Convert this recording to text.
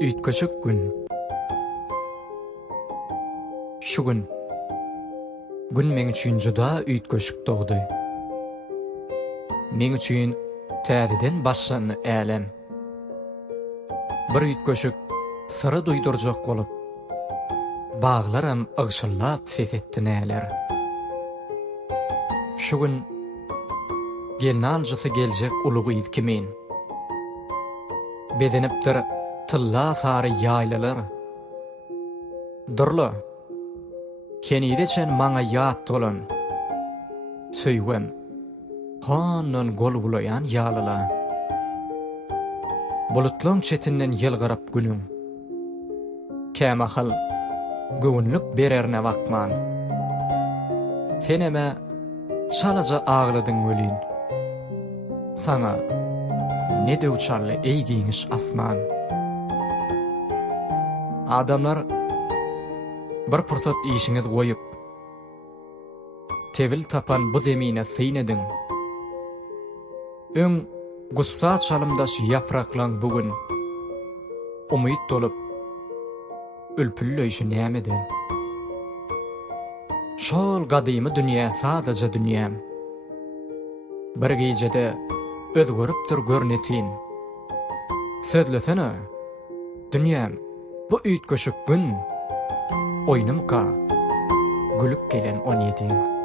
Üytgesik gün. Şu gün meň üçin juda üýtgesik dogdy. Meň üçin täzeden başlany älem. Bir üýtgesik syra duýdurjak bolup, baglaram ygşyllap ses etdi näler. Şu gün gelnaljysy geljek ulugy izkimen. Bedenipdir tylla sary ýaýlalar. Durla, kenideçen maňa ýat bolan, söýgem, handan gol bulayan ýalyla. Bulutlaň çetinden ýylgyryp günüň, kämahal göwnlük bererne bakman. Seneme şalaja ağladyň welin, sana ne de uçarly eýgiňiş asman. Adamlar bir pursat işiňiz goýup, tevil tapan bu zemine syňadyň. Öň gussa çalymdaş ýapraklaň bugün umyt dolup ülpülleýşi nämeden? Şol gadymy dünýä sadaja dünýäm. Bir gejede özgörüpdir görnetin. Sözlesene, dünýäm bu üýtgesik gün oýnymka gülüp gelen 17.